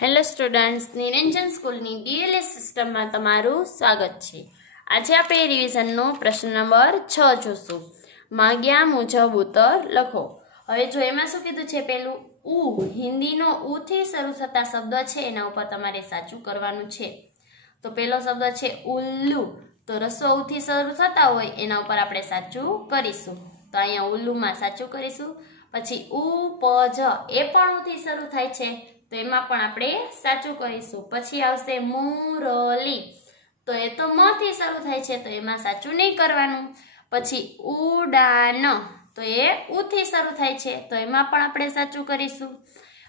Hello students, નિરંજન સ્કૂલની DLS સિસ્ટમમાં તમારું સ્વાગત છે। આજે આપણે રિવિઝનનો પ્રશ્ન નંબર 6 જોશું। માંગ્યા મુજબ ઉત્તર લખો। હવે જો એમાં શું કીધું છે, પેલું ઉ હિન્દીનો ઉ થી શરૂ થતા શબ્દ છે એના ઉપર તમારે સાચું કરવાનું છે। તો પેલો શબ્દ છે ઉલ્લુ, તો રસ્વ ઉ થી શરૂ થતા હોય એના ઉપર આપણે સાચું કરીશું। તો અહીંયા ઉલ્લુમાં સાચું કરીશું। પછી ઉપજ એ પણ ઉ થી શરૂ થાય છે તો એમાં પણ આપણે સાચું કરીશું। પછી આવશે મુરલી, તો એ તો મ થી શરૂ થાય છે તો એમાં સાચું નહીં કરવાનું। પછી ઉડાન, તો એ ઉ થી શરૂ થાય છે તો એમાં પણ આપણે સાચું કરીશું।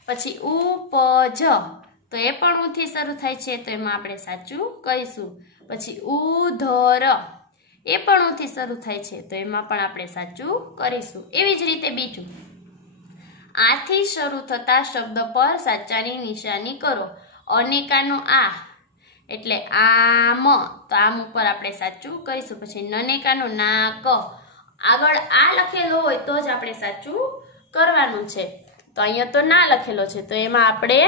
પછી ઉપજ, તો એ પણ ઉ થી શરૂ થાય છે તો એમાં આપણે સાચું કરીશું। પછી ઉધર, એ પણ ઉ થી શરૂ થાય છે તો એમાં પણ આપણે સાચું કરીશું। એવી જ રીતે બીજું, આથી શરૂ થતા શબ્દ પર સાચાની નિશાની કરો। અનેકાનો આ એટલે આમ, તો આમ ઉપર આપણે સાચું કરીશું। પછી નનેકાનો નાક, આગળ આ લખેલો હોય તો જ આપણે સાચું કરવાનું છે, તો અહીંયા તો ના લખેલો છે તો એમાં આપણે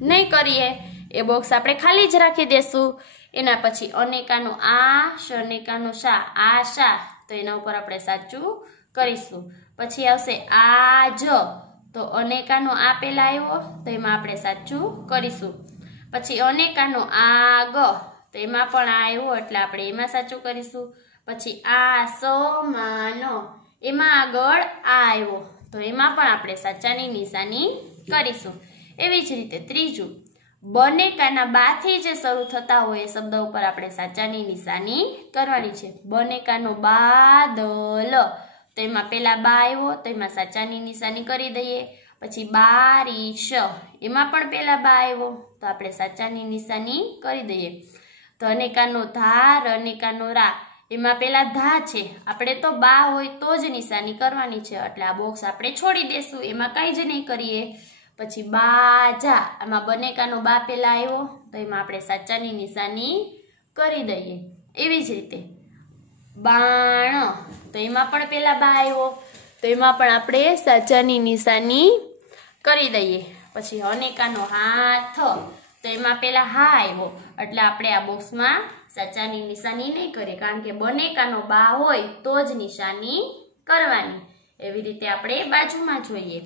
નહીં કરીએ, એ બોક્સ આપણે ખાલી જ રાખી દેશું। એના પછી અનેકાનો આ, શનેકાનો શા, આશા, તો એના ઉપર આપણે સાચું કરીશું। પછી આવશે આજ, તો અનેકાનો આ પેલા આવ્યો તો એમાં આપણે સાચું કરીશું। પછી અનેકાનો આગ, તો એમાં પણ આ આવ્યો એટલે આપણે એમાં સાચું કરીશું। પછી આ સમાનો, એમાં આગળ આ આવ્યો તો એમાં પણ આપણે સાચાની નિશાની કરીશું। એવી જ રીતે ત્રીજું, બનેકાના બાથી જે શરૂ થતા હોય એ શબ્દ ઉપર આપણે સાચાની નિશાની કરવાની છે। બનેકાનો બાદલ, તો એમાં પેલા બા આવ્યો તો એમાં સાચાની નિશાની કરી દઈએ। પછી બારીશ, એમાં પણ પેલા બા આવ્યો તો આપણે સાચાની નિશાની કરી દઈએ। તો અનેકાનો ધાર, અનેકાનો રા, એમાં પેલા ધા છે, આપણે તો બા હોય તો જ નિશાની કરવાની છે એટલે આ બોક્સ આપણે છોડી દેશું, એમાં કંઈ જ નહીં કરીએ। પછી બાજા, આમાં બનેકાનો બા પેલા આવ્યો તો એમાં આપણે સાચાની નિશાની કરી દઈએ। એવી જ રીતે બાણ, તો એમાં પણ પેલા બા આવ્યો તો એમાં પણ આપણે સાચાની નિશાની કરી દઈએ। પછી અનેકાનો હાથ, તો એમાં પેલા હા આવ્યો એટલે આપણે આ બોક્સમાં સાચાની નિશાની નહીં કરીએ, કારણ કે બનેકાનો બા હોય તો જ નિશાની કરવાની। એવી રીતે આપણે બાજુમાં જોઈએ,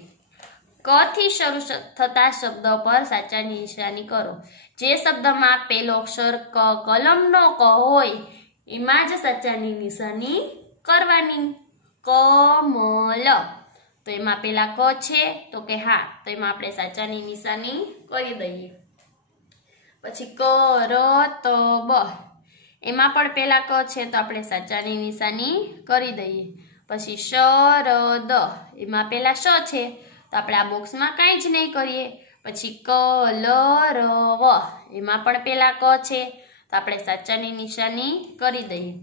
ક થી શરૂ થતા શબ્દ પર સાચાની નિશાની કરો। જે શબ્દમાં પેલો અક્ષર ક કલમનો ક હોય એમાં જ સાચાની નિશાની કરવાની। કમલ, તો એમાં પેલા ક છે તો કે હા, તો એમાં આપણે સાચાની નિશાની કરી દઈએ। પછી કરતબ, એમાં પણ પેલા ક છે તો આપણે સાચાની નિશાની કરી દઈએ। પછી શરદ, એમાં પેલા શ છે તો આપણે આ બોક્સમાં કાંઈ જ નહીં કરીએ। પછી કલરવ, એમાં પણ પેલા ક છે તો આપણે સાચાની નિશાની કરી દઈએ।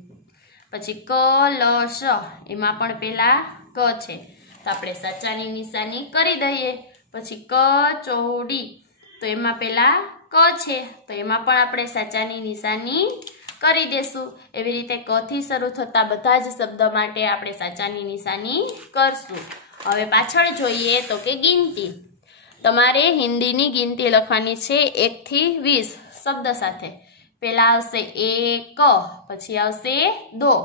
પછી કલશ, એમાં પણ પેલા ક છે તો આપણે સાચાની નિશાની કરી દઈએ। પછી કચોડી, તો એમાં પેલા ક છે તો એમાં પણ આપણે સાચાની નિશાની કરી દેશું। એવી રીતે ક થી શરૂ થતા બધા જ શબ્દ માટે આપણે સાચાની નિશાની કરશું। હવે પાછળ જોઈએ તો કે ગિનતી, તમારે હિન્દીની ગિનતી લખવાની છે 1 થી 20 શબ્દ સાથે। પેલા આવશે 1, પછી આવશે 2,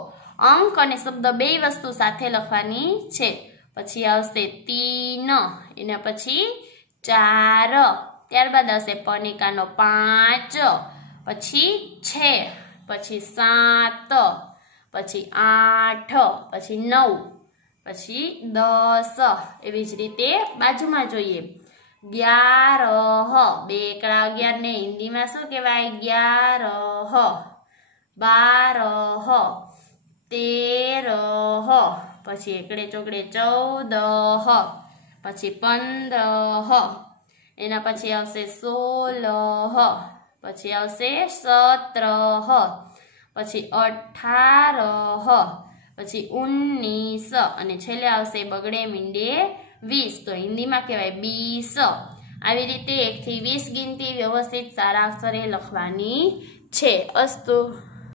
અંક અને શબ્દ બે વસ્તુ સાથે લખવાની છે। પછી આવશે 3, એના પછી 4, ત્યારબાદ આવશે પનેકાનો 5, પછી 6, પછી 7, પછી 8, પછી 9, પછી 10। એવી જ રીતે બાજુમાં જોઈએ, 11, 2 એકડા 11 ને હિન્દીમાં શું કહેવાય? 11, 12, 13, પછી એકડે ચોકડે 14, પછી 15, એના પછી આવશે 16, પછી આવશે 17, પછી 18, પછી 19 અને છેલ્લે આવશે બગડે મીંડે 20, તો હિન્દીમાં કહેવાય 20। આવી રીતે 1 થી 20 ગિનતી વ્યવસ્થિત સારા અક્ષરે લખવાની છે। અસ્તુ।